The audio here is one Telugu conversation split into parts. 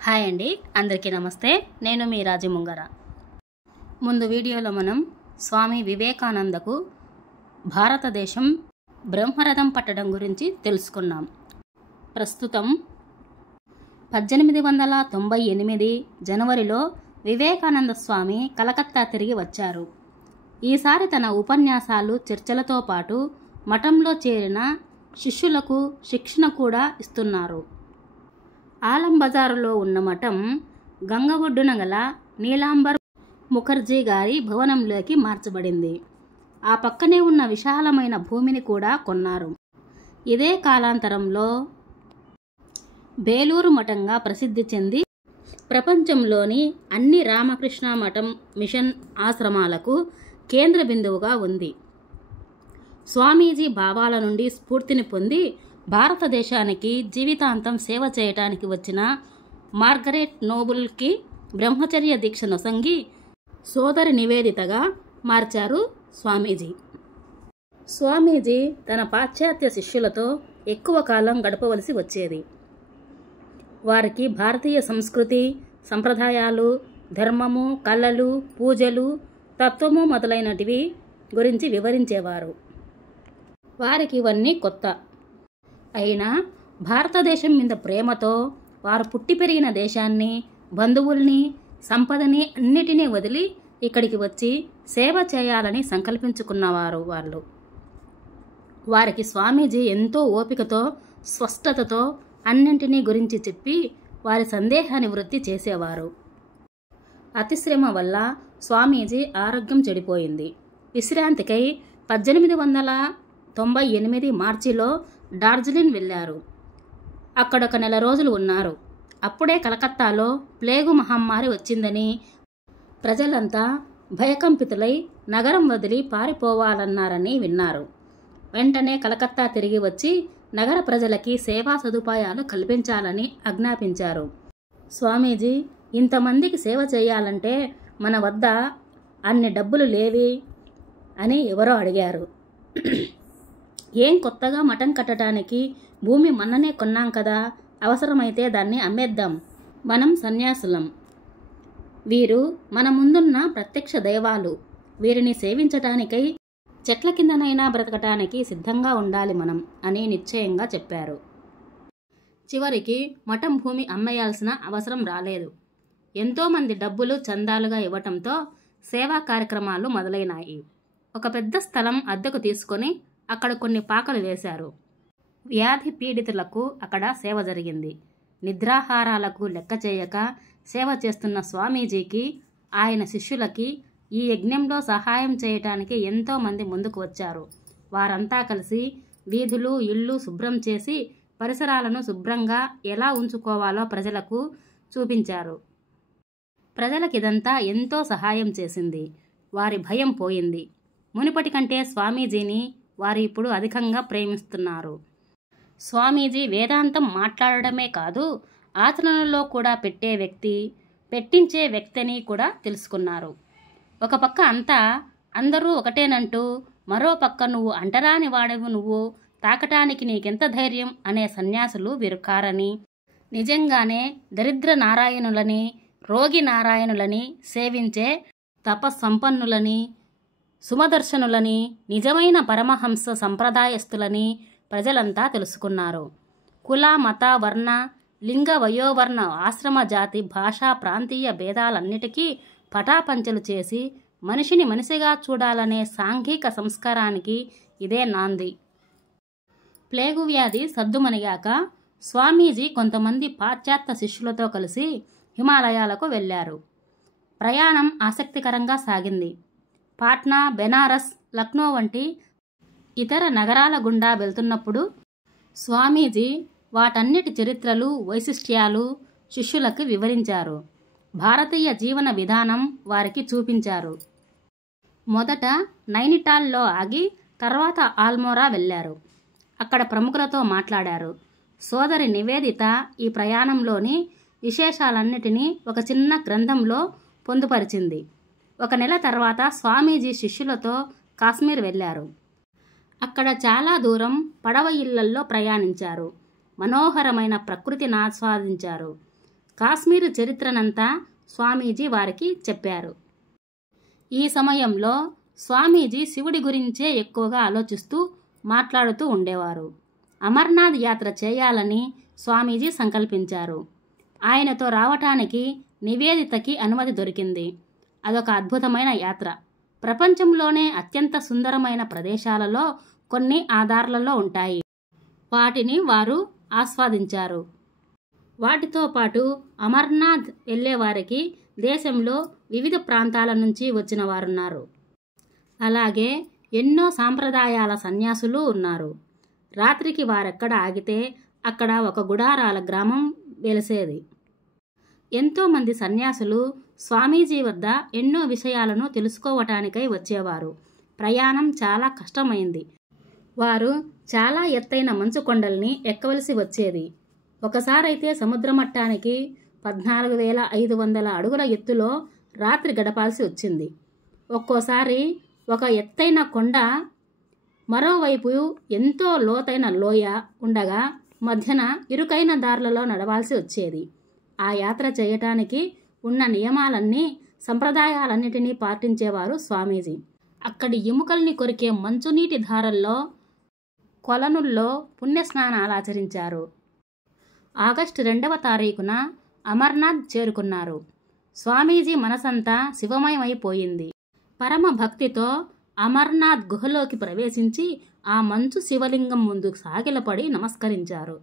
హాయ్ అండి, అందరికీ నమస్తే. నేను మీ రాజముంగర. ముందు వీడియోలో మనం స్వామి వివేకానందకు భారతదేశం బ్రహ్మరథం పట్టడం గురించి తెలుసుకున్నాం. ప్రస్తుతం 1898 జనవరిలో వివేకానంద స్వామి కలకత్తా తిరిగి వచ్చారు. ఈసారి తన ఉపన్యాసాలు, చర్చలతో పాటు మఠంలో చేరిన శిష్యులకు శిక్షణ కూడా ఇస్తున్నారు. ఆలం బజారులో ఉన్న మఠం గంగ ఒడ్డున గల నీలాంబర్ ముఖర్జీ గారి భవనంలోకి మార్చబడింది. ఆ పక్కనే ఉన్న విశాలమైన భూమిని కూడా కొన్నారు. ఇదే కాలాంతరంలో బేలూరు మఠంగా ప్రసిద్ధి చెంది ప్రపంచంలోని అన్ని రామకృష్ణ మఠం, మిషన్ ఆశ్రమాలకు కేంద్ర బిందువుగా ఉంది. స్వామీజీ భావాల నుండి స్ఫూర్తిని పొంది భారతదేశానికి జీవితాంతం సేవ చేయటానికి వచ్చిన మార్గరెట్ నోబుల్కి బ్రహ్మచర్య దీక్ష నొసంగి సోదరి నివేదితగా మార్చారు స్వామీజీ. స్వామీజీ తన పాశ్చాత్య శిష్యులతో ఎక్కువ కాలం గడపవలసి వచ్చేది. వారికి భారతీయ సంస్కృతి, సంప్రదాయాలు, ధర్మము, కళలు, పూజలు, తత్వము మొదలైనటివి గురించి వివరించేవారు. వారికి ఇవన్నీ కొత్త. అయినా భారతదేశం మీద ప్రేమతో వారు పుట్టి పెరిగిన దేశాన్ని, బంధువుల్ని, సంపదని అన్నిటినీ వదిలి ఇక్కడికి వచ్చి సేవ చేయాలని సంకల్పించుకున్నవారు వాళ్ళు. వారికి స్వామీజీ ఎంతో ఓపికతో, స్పష్టతతో అన్నింటినీ గురించి చెప్పి వారి సందేహ నివృత్తి చేసేవారు. అతిశ్రమ వల్ల స్వామీజీ ఆరోగ్యం చెడిపోయింది. విశ్రాంతికై 1898 మార్చిలో డార్జిలింగ్ వెళ్ళారు. అక్కడొక నెల రోజులు ఉన్నారు. అప్పుడే కలకత్తాలో ప్లేగు మహమ్మారి వచ్చిందని ప్రజలంతా భయకంపితులై నగరం వదిలి పారిపోవాలన్నారని విన్నారు. వెంటనే కలకత్తా తిరిగి వచ్చి నగర ప్రజలకి సేవా సదుపాయాలు కల్పించాలని ఆజ్ఞాపించారు. స్వామీజీ, ఇంతమందికి సేవ చేయాలంటే మన వద్ద అన్ని డబ్బులు లేవి అని ఎవరో అడిగారు. ఏం కొత్తగా మఠం కట్టడానికి భూమి మొన్ననే కొన్నాం కదా, అవసరమైతే దాన్ని అమ్మేద్దాం. మనం సన్యాసులం. వీరు మన ముందున్న ప్రత్యక్ష దైవాలు. వీరిని సేవించటానికై చెట్ల కిందనైనా బ్రతకటానికి సిద్ధంగా ఉండాలి మనం అని నిశ్చయంగా చెప్పారు. చివరికి మఠం భూమి అమ్మేయాల్సిన అవసరం రాలేదు. ఎంతోమంది డబ్బులు చందాలుగా ఇవ్వటంతో సేవా కార్యక్రమాలు మొదలైనాయి. ఒక పెద్ద స్థలం అద్దెకు తీసుకొని అక్కడ కొన్ని పాకలు వేశారు. వ్యాధి పీడితులకు అక్కడ సేవ జరిగింది. నిద్రాహారాలకు లెక్క చేయక సేవ చేస్తున్న స్వామీజీకి, ఆయన శిష్యులకి ఈ యజ్ఞంలో సహాయం చేయటానికి ఎంతోమంది ముందుకు వచ్చారు. వారంతా కలిసి వీధులు, ఇళ్ళు శుభ్రం చేసి పరిసరాలను శుభ్రంగా ఎలా ఉంచుకోవాలో ప్రజలకు చూపించారు. ప్రజలకిదంతా ఎంతో సహాయం చేసింది. వారి భయం పోయింది. మునుపటి కంటే స్వామీజీని వారు ఇప్పుడు అధికంగా ప్రేమిస్తున్నారు. స్వామీజీ వేదాంతం మాట్లాడడమే కాదు, ఆచరణలో కూడా పెట్టించే వ్యక్తిని కూడా తెలుసుకున్నారు. ఒక పక్క అందరూ ఒకటేనంటూ, మరో పక్క నువ్వు అంటరాని వాడవు, నువ్వు తాకటానికి నీకెంత ధైర్యం అనే సన్యాసులు వీరు కారని, నిజంగానే దరిద్ర నారాయణులని, రోగి నారాయణులని సేవించే తపస్సంపన్నులని, సుమదర్శనులని, నిజమైన పరమహంస సంప్రదాయస్తులని ప్రజలంతా తెలుసుకున్నారు. కుల, మత, వర్ణ, లింగ, వయోవర్ణ, ఆశ్రమ, జాతి, భాషా, ప్రాంతీయ భేదాలన్నిటికీ పటాపంచలు చేసి మనిషిని మనిషిగా చూడాలనే సాంఘిక సంస్కారానికి ఇదే నాంది. ప్లేగు వ్యాధి సద్దుమణిగాక స్వామీజీ కొంతమంది పాశ్చాత్య శిష్యులతో కలిసి హిమాలయాలకు వెళ్ళారు. ప్రయాణం ఆసక్తికరంగా సాగింది. పాట్నా, బెనారస్, లక్నో వంటి ఇతర నగరాల గుండా వెళ్తున్నప్పుడు స్వామీజీ వాటన్నిటి చరిత్రలు, వైశిష్ట్యాలు శిష్యులకు వివరించారు. భారతీయ జీవన విధానం వారికి చూపించారు. మొదట నైనిటాల్లో ఆగి తర్వాత ఆల్మోరా వెళ్ళారు. అక్కడ ప్రముఖులతో మాట్లాడారు. సోదరి నివేదిత ఈ ప్రయాణంలోని విశేషాలన్నిటినీ ఒక చిన్న గ్రంథంలో పొందుపరిచింది. ఒక నెల తర్వాత స్వామీజీ శిష్యులతో కాశ్మీర్ వెళ్ళారు. అక్కడ చాలా దూరం పడవ ఇళ్లల్లో ప్రయాణించారు. మనోహరమైన ప్రకృతిని ఆస్వాదించారు. కాశ్మీరు చరిత్రనంతా స్వామీజీ వారికి చెప్పారు. ఈ సమయంలో స్వామీజీ శివుడి గురించే ఎక్కువగా ఆలోచిస్తూ మాట్లాడుతూ ఉండేవారు. అమర్నాథ్ యాత్ర చేయాలని స్వామీజీ సంకల్పించారు. ఆయనతో రావటానికి నివేదితకి అనుమతి దొరికింది. అదొక అద్భుతమైన యాత్ర. ప్రపంచంలోనే అత్యంత సుందరమైన ప్రదేశాలలో కొన్ని ఆ దారులలో ఉంటాయి. వాటిని వారు ఆస్వాదించారు. వాటితో పాటు అమర్నాథ్ వెళ్ళేవారికి దేశంలో వివిధ ప్రాంతాల నుంచి వచ్చిన వారున్నారు. అలాగే ఎన్నో సాంప్రదాయాల సన్యాసులు ఉన్నారు. రాత్రికి వారెక్కడ ఆగితే అక్కడ ఒక గుడారాల గ్రామం వెలిసేది. ఎంతోమంది సన్యాసులు స్వామీజీ వద్ద ఎన్నో విషయాలను తెలుసుకోవటానికై వచ్చేవారు. ప్రయాణం చాలా కష్టమైంది. వారు చాలా ఎత్తైన మంచు కొండల్ని ఎక్కవలసి వచ్చేది. ఒకసారైతే సముద్ర మట్టానికి 14,500 అడుగుల ఎత్తులో రాత్రి గడపాల్సి వచ్చింది. ఒక్కోసారి ఒక ఎత్తైన కొండ, మరోవైపు ఎంతో లోతైన లోయ ఉండగా మధ్యన ఇరుకైన దారులలో నడవాల్సి వచ్చేది. ఆ యాత్ర చేయటానికి ఉన్న నియమాలన్నీ, సంప్రదాయాలన్నిటినీ పాటించేవారు స్వామీజీ. అక్కడి ఎముకల్ని కొరికే మంచునీటి ధారల్లో, కొలనుల్లో పుణ్యస్నానాలు ఆచరించారు. ఆగస్టు 2వ తారీఖున అమర్నాథ్ చేరుకున్నారు. స్వామీజీ మనసంతా శివమయమైపోయింది. పరమ భక్తితో అమర్నాథ్ గుహలోకి ప్రవేశించి ఆ మంచు శివలింగం ముందు సాగిలపడి నమస్కరించారు.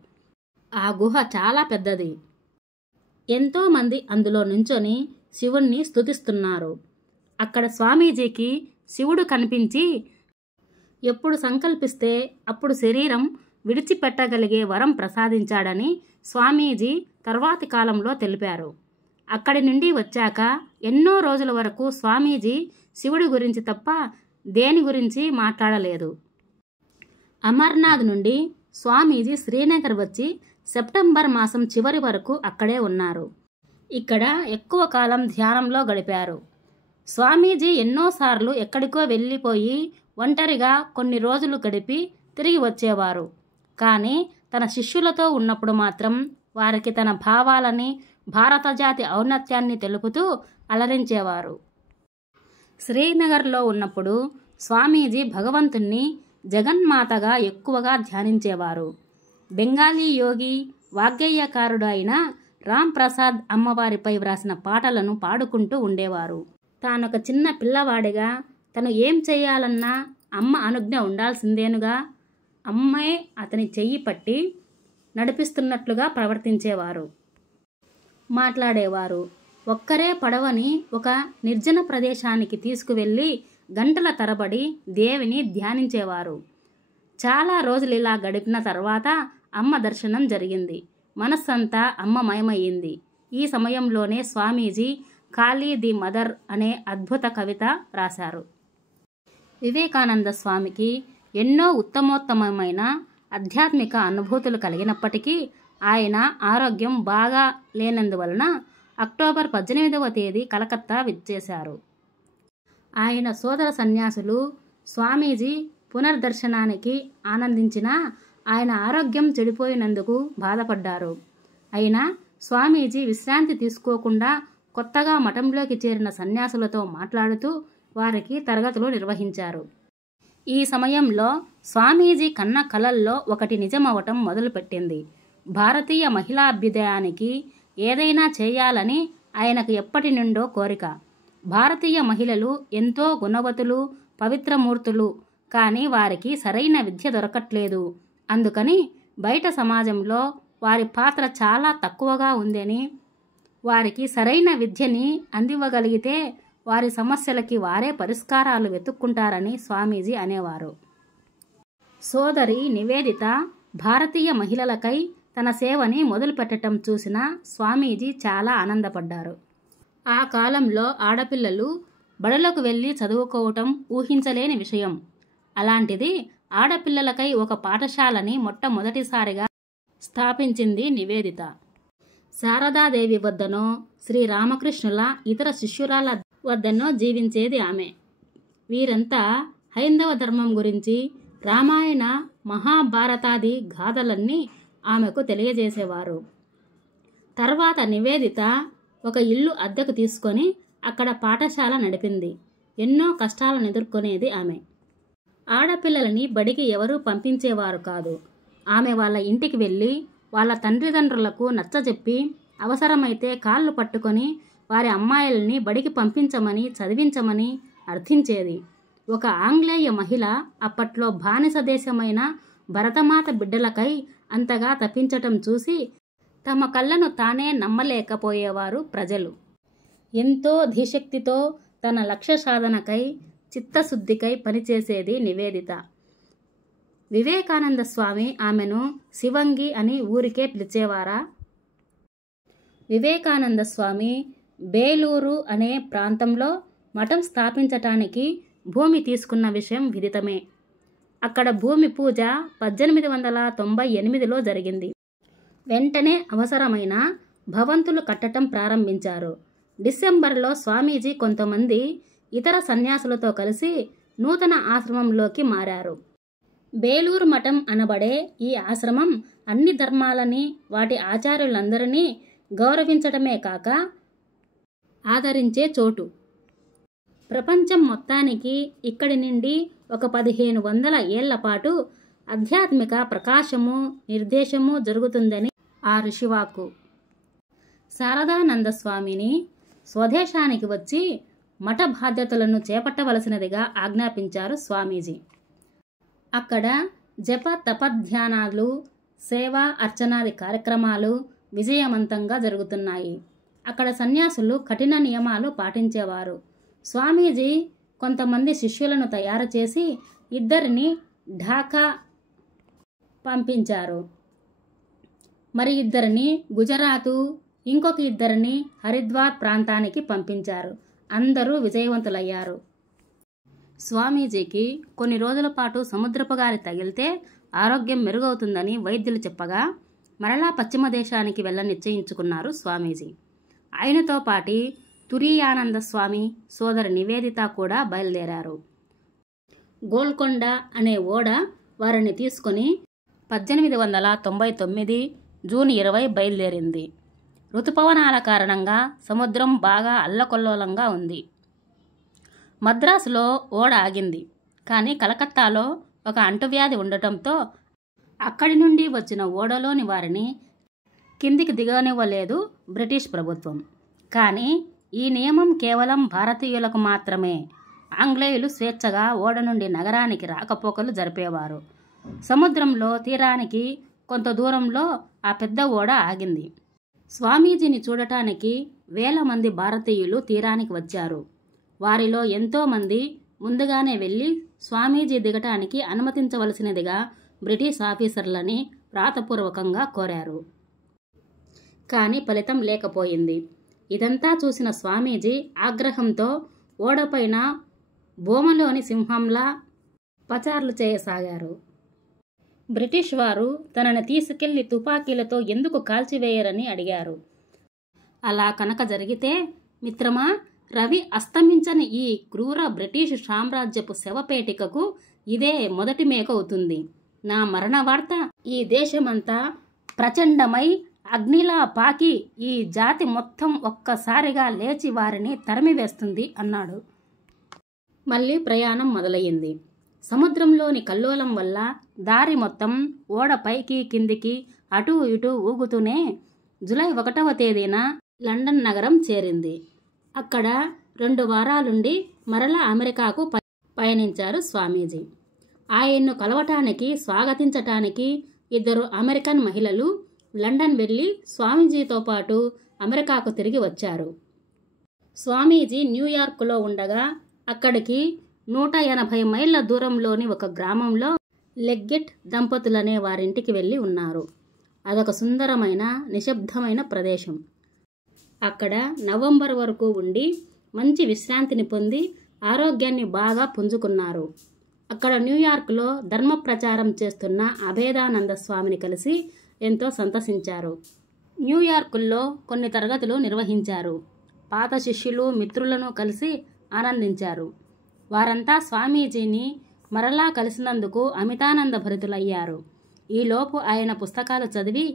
ఆ గుహ చాలా పెద్దది. ఎంతోమంది అందులో నుంచొని శివుణ్ణి స్తుతిస్తున్నారు. అక్కడ స్వామీజీకి శివుడు కనిపించి ఎప్పుడు సంకల్పిస్తే అప్పుడు శరీరం విడిచిపెట్టగలిగే వరం ప్రసాదించాడని స్వామీజీ తర్వాతి కాలంలో తెలిపారు. అక్కడి నుండి వచ్చాక ఎన్నో రోజుల వరకు స్వామీజీ శివుడి గురించి తప్ప దేని గురించి మాట్లాడలేదు. అమర్నాథ్ నుండి స్వామీజీ శ్రీనగర్ వచ్చి సెప్టెంబర్ మాసం చివరి వరకు అక్కడే ఉన్నారు. ఇక్కడ ఎక్కువ కాలం ధ్యానంలో గడిపారు. స్వామీజీ ఎన్నోసార్లు ఎక్కడికో వెళ్ళిపోయి ఒంటరిగా కొన్ని రోజులు గడిపి తిరిగి వచ్చేవారు. కానీ తన శిష్యులతో ఉన్నప్పుడు మాత్రం వారికి తన భావాలని, భారత జాతి ఔన్నత్యాన్ని తెలుపుతూ అలరించేవారు. శ్రీనగర్లో ఉన్నప్పుడు స్వామీజీ భగవంతుణ్ణి జగన్మాతగా ఎక్కువగా ధ్యానించేవారు. బెంగాలీ యోగి, వాగ్గేయకారుడు అయిన రామ్ ప్రసాద్ అమ్మవారిపై వ్రాసిన పాటలను పాడుకుంటూ ఉండేవారు. తానొక చిన్న పిల్లవాడిగా తను ఏం చేయాలన్నా అమ్మ అనుజ్ఞ ఉండాల్సిందేనుగా అమ్మే అతని చెయ్యి పట్టి నడిపిస్తున్నట్లుగా ప్రవర్తించేవారు, మాట్లాడేవారు. ఒక్కరే పడవని ఒక నిర్జన ప్రదేశానికి తీసుకువెళ్ళి గంటల తరబడి దేవిని ధ్యానించేవారు. చాలా రోజులు ఇలా గడిపిన తర్వాత అమ్మ దర్శనం జరిగింది. మనస్సంతా అమ్మమయమయ్యింది. ఈ సమయంలోనే స్వామీజీ కాళీ ది మదర్ అనే అద్భుత కవిత రాశారు. వివేకానంద స్వామికి ఎన్నో ఉత్తమోత్తమమైన ఆధ్యాత్మిక అనుభూతులు కలిగినప్పటికీ ఆయన ఆరోగ్యం బాగా లేనందువలన అక్టోబర్ 18వ తేదీ కలకత్తా విచ్చేశారు. ఆయన సోదర సన్యాసులు స్వామీజీ పునర్దర్శనానికి ఆనందించినా ఆయన ఆరోగ్యం చెడిపోయినందుకు బాధపడ్డారు. అయినా స్వామీజీ విశ్రాంతి తీసుకోకుండా కొత్తగా మఠంలోకి చేరిన సన్యాసులతో మాట్లాడుతూ వారికి తరగతులు నిర్వహించారు. ఈ సమయంలో స్వామీజీ కన్న కలల్లో ఒకటి నిజమవటం మొదలుపెట్టింది. భారతీయ మహిళా అభ్యుదయానికి ఏదైనా చేయాలని ఆయనకు ఎప్పటి నుండో కోరిక. భారతీయ మహిళలు ఎంతో గుణవతులు, పవిత్రమూర్తులు, కానీ వారికి సరైన విద్య దొరకట్లేదు. అందుకని బయట సమాజంలో వారి పాత్ర చాలా తక్కువగా ఉందని, వారికి సరైన విద్యని అందివ్వగలిగితే వారి సమస్యలకి వారే పరిష్కారాలు వెతుక్కుంటారని స్వామీజీ అనేవారు. సోదరి నివేదిత భారతీయ మహిళలకై తన సేవని మొదలుపెట్టడం చూసిన స్వామీజీ చాలా ఆనందపడ్డారు. ఆ కాలంలో ఆడపిల్లలు బడులకు వెళ్ళి చదువుకోవటం ఊహించలేని విషయం. అలాంటిది ఆడపిల్లలకై ఒక పాఠశాలని మొట్టమొదటిసారిగా స్థాపించింది నివేదిత. శారదాదేవి వద్దనో, శ్రీరామకృష్ణుల ఇతర శిష్యురాల వద్దనో జీవించేది ఆమె. వీరంతా హైందవ ధర్మం గురించి, రామాయణ మహాభారతాది గాథలన్నీ ఆమెకు తెలియజేసేవారు. తర్వాత నివేదిత ఒక ఇల్లు అద్దెకు తీసుకొని అక్కడ పాఠశాల నడిపింది. ఎన్నో కష్టాలను ఎదుర్కొనేది ఆమె. ఆడపిల్లలని బడికి ఎవరూ పంపించేవారు కాదు. ఆమె వాళ్ళ ఇంటికి వెళ్ళి వాళ్ళ తండ్రిదండ్రులకు నచ్చజెప్పి అవసరమైతే కాళ్ళు పట్టుకొని వారి అమ్మాయిల్ని బడికి పంపించమని చదివించమని అర్థించేది. ఒక ఆంగ్లేయ మహిళ అప్పట్లో బానిస దేశమైన భరతమాత బిడ్డలకై అంతగా తప్పించటం చూసి తమ కళ్ళను తానే నమ్మలేకపోయేవారు ప్రజలు. ఎంతో ధీశక్తితో తన లక్ష్య సాధనకై చిత్తశుద్ధికై పనిచేసేది నివేదిత. వివేకానంద స్వామి ఆమెను శివంగి అని ఊరికే పిలిచేవారా? వివేకానంద స్వామి బేలూరు అనే ప్రాంతంలో మఠం స్థాపించటానికి భూమి తీసుకున్న విషయం విదితమే. అక్కడ భూమి పూజ 1898లో జరిగింది. వెంటనే అవసరమైన భవంతులు కట్టడం ప్రారంభించారు. డిసెంబర్లో స్వామీజీ కొంతమంది ఇతర సన్యాసులతో కలిసి నూతన ఆశ్రమంలోకి మారారు. బేలూరు మఠం అనబడే ఈ ఆశ్రమం అన్ని ధర్మాలని వాటి ఆచార్యులందరినీ గౌరవించటమే కాక ఆదరించే చోటు. ప్రపంచం మొత్తానికి ఇక్కడి నుండి ఒక 1500 ఏళ్ల పాటు ఆధ్యాత్మిక ప్రకాశము నిర్దేశము జరుగుతుందని ఆ ఋషివాకు. శారదానంద స్వామిని స్వదేశానికి వచ్చి మఠ బాధ్యతలను చేపట్టవలసినదిగా ఆజ్ఞాపించారు స్వామీజీ. అక్కడ జప తపధ్యానాలు సేవా అర్చనాది కార్యక్రమాలు విజయవంతంగా జరుగుతున్నాయి. అక్కడ సన్యాసులు కఠిన నియమాలు పాటించేవారు. స్వామీజీ కొంతమంది శిష్యులను తయారు చేసి 2 ఢాకా పంపించారు. మరి 2 గుజరాతు, ఇంకొక 2 హరిద్వార్ ప్రాంతానికి పంపించారు. అందరూ విజయవంతులయ్యారు. స్వామీజీకి కొన్ని రోజుల పాటు సముద్రపు గాలి తగిలితే ఆరోగ్యం మెరుగవుతుందని వైద్యులు చెప్పగా మరలా పశ్చిమ దేశానికి వెళ్ళ నిశ్చయించుకున్నారు స్వామీజీ. ఆయనతో పాటి తురీయానంద స్వామి సోదరి నివేదిత కూడా బయలుదేరారు. గోల్కొండ అనే ఓడ వారిని తీసుకొని 1899 జూన్ 20 బయలుదేరింది. ఋతుపవనాల కారణంగా సముద్రం బాగా అల్లకొల్లోలంగా ఉంది. మద్రాసులో ఓడ ఆగింది. కానీ కలకత్తాలో ఒక అంటువ్యాధి ఉండటంతో అక్కడి నుండి వచ్చిన ఓడలోని వారిని కిందికి దిగనివ్వలేదు బ్రిటిష్ ప్రభుత్వం. కానీ ఈ నియమం కేవలం భారతీయులకు మాత్రమే. ఆంగ్లేయులు స్వేచ్ఛగా ఓడ నుండి నగరానికి రాకపోకలు జరిపేవారు. సముద్రంలో తీరానికి కొంత దూరంలో ఆ పెద్ద ఓడ ఆగింది. స్వామీజీని చూడటానికి వేల మంది భారతీయులు తీరానికి వచ్చారు. వారిలో ఎంతోమంది ముందుగానే వెళ్ళి స్వామీజీ దిగటానికి అనుమతించవలసినదిగా బ్రిటిష్ ఆఫీసర్లని వ్రాతపూర్వకంగా కోరారు. కానీ ఫలితం లేకపోయింది. ఇదంతా చూసిన స్వామీజీ ఆగ్రహంతో ఓడపైన బొమ్మలోని సింహంలా పచార్లు చేయసాగారు. బ్రిటిష్ వారు తనని తీసుకెళ్లి తుపాకీలతో ఎందుకు కాల్చివేయరని అడిగారు. అలా కనుక జరిగితే మిత్రమా, రవి అస్తమించని ఈ క్రూర బ్రిటిష్ సామ్రాజ్యపు శవపేటికకు ఇదే మొదటి మేక అవుతుంది. నా మరణ వార్త ఈ దేశమంతా ప్రచండమై అగ్నిలా పాకి ఈ జాతి మొత్తం ఒక్కసారిగా లేచి వారిని తరిమివేస్తుంది అన్నాడు. మళ్ళీ ప్రయాణం మొదలయ్యింది. సముద్రంలోని కల్లోలం వల్ల దారి మొత్తం ఓడ పైకి కిందికి అటూ ఇటూ ఊగుతూనే జూలై 1వ తేదీన లండన్ నగరం చేరింది. అక్కడ 2 వారాలుండి మరలా అమెరికాకు పయనించారు స్వామీజీ. ఆయన్ను కలవటానికి స్వాగతించటానికి 2 అమెరికన్ మహిళలు లండన్ వెళ్ళి స్వామీజీతో పాటు అమెరికాకు తిరిగి వచ్చారు. స్వామీజీ న్యూయార్కులో ఉండగా అక్కడికి 180 మైళ్ళ దూరంలోని ఒక గ్రామంలో లెగ్గెట్ దంపతులనే వారింటికి వెళ్ళి ఉన్నారు. అదొక సుందరమైన నిశ్శబ్దమైన ప్రదేశం. అక్కడ నవంబర్ వరకు ఉండి మంచి విశ్రాంతిని పొంది ఆరోగ్యాన్ని బాగా పుంజుకున్నారు. అక్కడ న్యూయార్క్లో ధర్మ ప్రచారం చేస్తున్న అభేదానంద స్వామిని కలిసి ఎంతో సంతసించారు. న్యూయార్కుల్లో కొన్ని తరగతులు నిర్వహించారు. పాత శిష్యులు మిత్రులను కలిసి ఆనందించారు. వారంతా స్వామీజీని మరలా కలిసినందుకు అమితానంద భరితులయ్యారు. ఈలోపు ఆయన పుస్తకాలు చదివి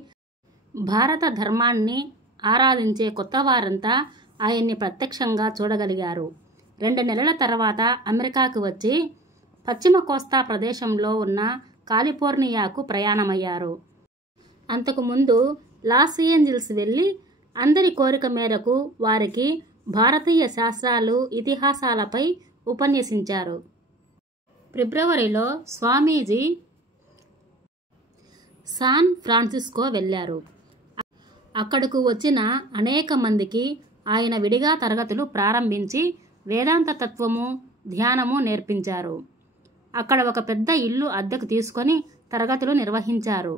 భారత ధర్మాన్ని ఆరాధించే కొత్త వారంతా ఆయన్ని ప్రత్యక్షంగా చూడగలిగారు. 2 నెలల తర్వాత అమెరికాకు వచ్చి పశ్చిమ కోస్తా ప్రదేశంలో ఉన్న కాలిఫోర్నియాకు ప్రయాణమయ్యారు. అంతకుముందు లాస్ ఏంజల్స్ వెళ్ళి అందరి కోరిక మేరకు వారికి భారతీయ శాస్త్రాలు, ఇతిహాసాలపై ఉపన్యసించారు. ఫిబ్రవరిలో స్వామీజీ శాన్ ఫ్రాన్సిస్కో వెళ్ళారు. అక్కడకు వచ్చిన అనేక మందికి ఆయన విడిగా తరగతులు ప్రారంభించి వేదాంత తత్వము, ధ్యానము నేర్పించారు. అక్కడ ఒక పెద్ద ఇల్లు అద్దెకు తీసుకొని తరగతులు నిర్వహించారు.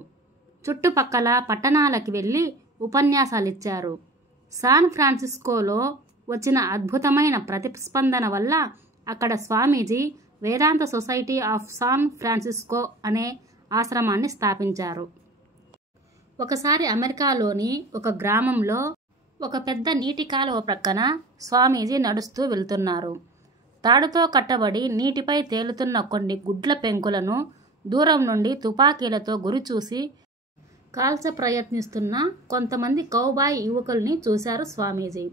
చుట్టుపక్కల పట్టణాలకి వెళ్ళి ఉపన్యాసాలిచ్చారు. శాన్ ఫ్రాన్సిస్కోలో వచ్చిన అద్భుతమైన ప్రతిస్పందన వల్ల అక్కడ స్వామీజీ వేదాంత సొసైటీ ఆఫ్ శాన్ ఫ్రాన్సిస్కో అనే ఆశ్రమాన్ని స్థాపించారు. ఒకసారి అమెరికాలోని ఒక గ్రామంలో ఒక పెద్ద నీటి కాలువ ప్రక్కన స్వామీజీ నడుస్తూ వెళ్తున్నారు. తాడుతో కట్టబడి నీటిపై తేలుతున్న కొన్ని గుడ్ల పెంకులను దూరం నుండి తుపాకీలతో గురిచూసి కాల్చ ప్రయత్నిస్తున్న కొంతమంది కౌబాయ్ యువకుల్ని చూశారు స్వామీజీ.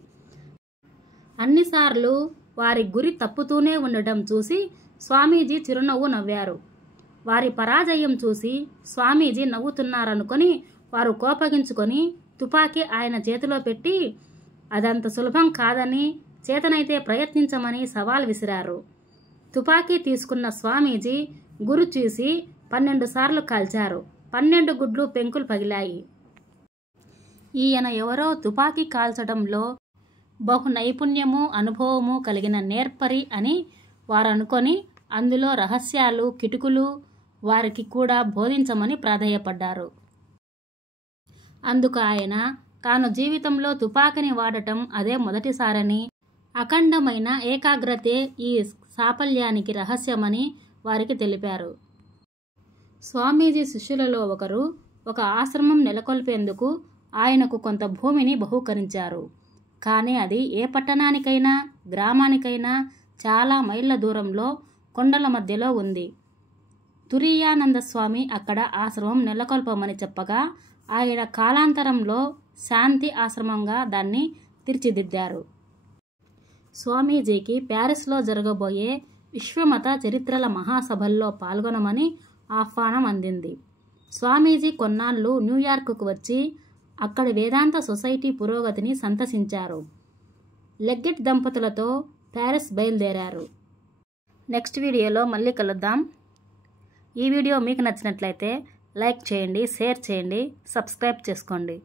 అన్నిసార్లు వారి గురి తప్పుతూనే ఉండటం చూసి స్వామీజీ చిరునవ్వు నవ్వారు. వారి పరాజయం చూసి స్వామీజీ నవ్వుతున్నారనుకొని వారు కోపగించుకొని తుపాకీ ఆయన చేతిలో పెట్టి అదంత సులభం కాదని, చేతనైతే ప్రయత్నించమని సవాల్ విసిరారు. తుపాకీ తీసుకున్న స్వామీజీ గురి చూసి 12 సార్లు కాల్చారు. 12 గుడ్లు పెంకులు పగిలాయి. ఈయన ఎవరో తుపాకీ కాల్చడంలో బహు నైపుణ్యము, అనుభవము కలిగిన నేర్పరి అని వారు అనుకొని అందులో రహస్యాలు, కిటుకులు వారికి కూడా బోధించమని ప్రాధేయపడ్డారు. అందుకు ఆయన తాను జీవితంలో తుపాకీని వాడటం అదే మొదటిసారని, అఖండమైన ఏకాగ్రతే ఈ సాఫల్యానికి రహస్యమని వారికి తెలిపారు. స్వామీజీ శిష్యులలో ఒకరు ఒక ఆశ్రమం నెలకొల్పేందుకు ఆయనకు కొంత భూమిని బహూకరించారు. కానీ అది ఏ పట్టణానికైనా, గ్రామానికైనా చాలా మైళ్ళ దూరంలో కొండల మధ్యలో ఉంది. తురీయానంద స్వామి అక్కడ ఆశ్రమం నెలకొల్పమని చెప్పగా ఆయన కాలాంతరంలో శాంతి ఆశ్రమంగా దాన్ని తీర్చిదిద్దారు. స్వామీజీకి ప్యారిస్లో జరగబోయే విశ్వమత చరిత్రల మహాసభల్లో పాల్గొనమని ఆహ్వానం అందింది. స్వామీజీ కొన్నాళ్ళు న్యూయార్కుకు వచ్చి అక్కడి వేదాంత సొసైటీ పురోగతిని సందర్శించారు. లెగ్గెట్ దంపతులతో ప్యారిస్ బయలుదేరారు. నెక్స్ట్ వీడియోలో మళ్ళీ కలుద్దాం. ఈ వీడియో మీకు నచ్చినట్లయితే లైక్ చేయండి, షేర్ చేయండి, సబ్స్క్రైబ్ చేసుకోండి.